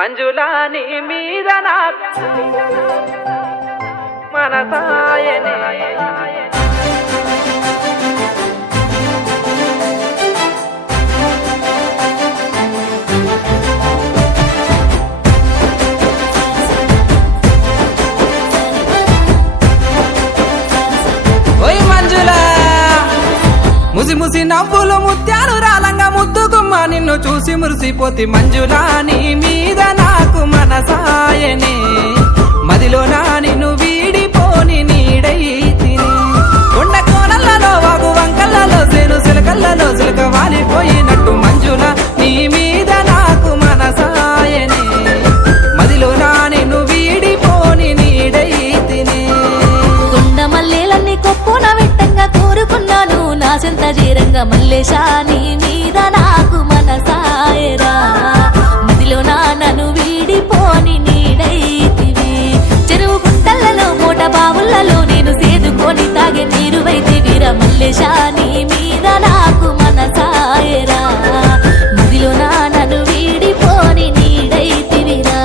మంజులా నీ మీద నాకు మనసాయనే ఓయ్ మంజులా ముసి ముసి నవ్వులు ముత్యాలు రాలంగా ముద్దుగుమ్మ నిన్ను చూసి మురిసిపోతి మంజులా నీ మీద నాకు మనసాయనే మదిలోనా నిన్ను వీడిపోని నీడైతిని కొండ కోనలలో వాగు వంకలలో సేను సిలకల్లలో సిలక వాలిపోయినట్టు మంజులా నీ మీద నాకు మనసాయనే మదిలోనా నిన్ను వీడిపోని నీడైతిని కొండ మల్లెలన్నీ కొప్పున వెట్టంగా కోరుకున్నాను నా సెంత జీరంగా మల్లేశా నీ మీద నాకు మనసాయరా మదిలో నన్ను వీడిపోని నీడైతివి చెరువు గుంటలలో మూట బావులలో నేను సేదుకొని తాగే నీరు వైతివిరా మల్లేశా నీ మీద నాకు మనసాయరా మదిలో నన్ను వీడిపోని నీడైతివిరా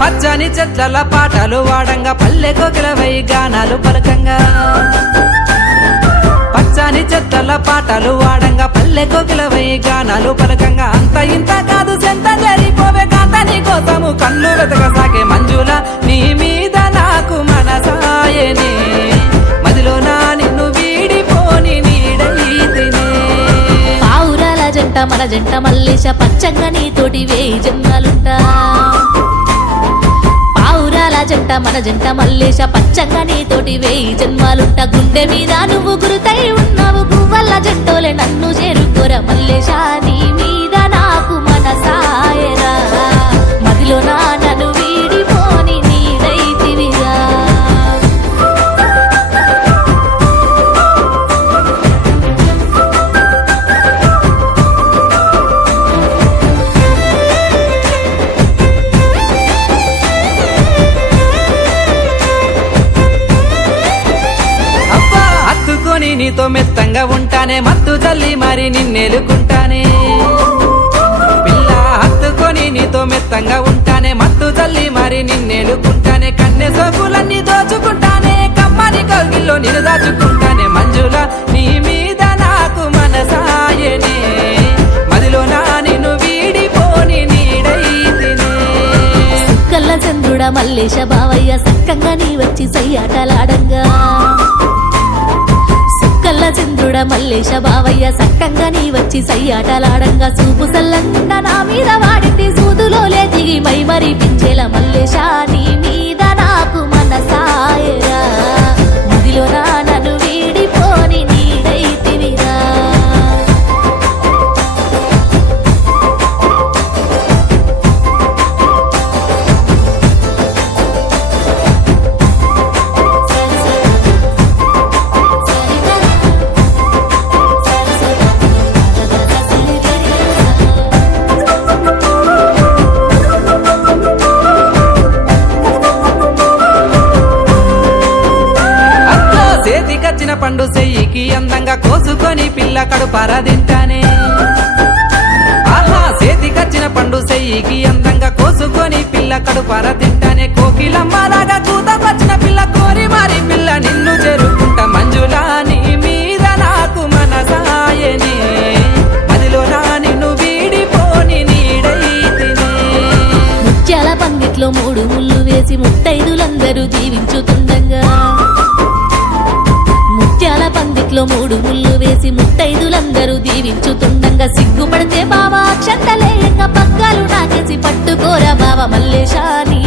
పచ్చని చెట్ల పాటలు వాడంగా పల్లె కోకిలవై గానాలు పలకంగా పచ్చని చెట్ల పాటలు వాడంగా పల్లె కోకిలవై గానాలు పలకంగా అంత ఇంత కాదు సెంత జరిపోవే కాంత నీ కోసము కన్ను వెతక సాగే మంజుల నీ మీద నాకు మనసాయనే మదిలోనా నిన్ను వీడిపోని నీడైతినే పావురాల జంట మన జంట మల్లేశ పచ్చంగా నీతోటి వేయి జన్మాలుంటా పావురాల జంట మన జంట మల్లేశ పచ్చంగా నీతోటి వేయి జన్మాలుంటా గుండె మీద నువ్వు గురుతై ఉన్నావు గువ్వల్ల జంటోలే నన్ను చేరుకోర మల్లేశ నీ మీద నాకు మనసాయరా మదిలో నన్ను వీడిపోని నీడైతివిరా నీతో మెత్తంగా ఉంటానే మత్తు జల్లి మరి నిన్నెలుకుంటానే పిల్ల హత్తుకొని నీతో మెత్తంగా ఉంటానే మత్తు జల్లి మరి నిన్నెలుకుంటానే కన్నె సోకులన్నీ దోచుకుంటానే కమ్మని కౌగిల్లో నిన్ను దాచుకుంటానే మంజుల నీ మీద నాకు మనసాయనే మదిలోనా నిన్ను వీడిపోని నీడైతినే సుక్కల్ల చంద్రుడ మల్లేశ బావయ్య సక్కంగా నీ వచ్చి సయ్యాటలాడంగా కల్ల చంద్రుడ మల్లేశ బావయ్య సక్కంగా నీ వచ్చి సయ్యాటలాడంగా చూపు సల్లంగా నా మీద వాడింది సూదులోలే దిగి మై మరి పించేల మల్లేశ నీ మీద నాకు మనసాయరా మదిలో నన్ను వీడిపోని నీడైతివిరా చేతికచ్చిన పండు చెయ్యికి అందంగా కోసుకొని పిల్ల కడుపారా తింటానే ఆహా చేతికచ్చిన పండు చెయ్యికి అందంగా కోసుకొని పిల్ల కడుపారా తింటానే కోకిలమ్మలాగా కూతకొచ్చిన పిల్ల కోరి మారి పిల్ల నిన్ను చేరుకుంటా మంజులా నీ మీద నాకు మనసాయనే మదిలోనా నిన్ను వీడిపోని నీడైతినే ముత్యాల పందిట్లో 3 ముళ్ళు వేసి ముత్తైదులందరూ దీవించుతుండగా ముత్యాల పందిట్లో 3 ముళ్ళు వేసి ముత్తైదులందరూ దీవించుతుండగా సిగ్గుపడితే బావా అక్షంతలేయంగా పగ్గాలు నాకేసి పట్టుకోరా బావ మల్లేశా నీ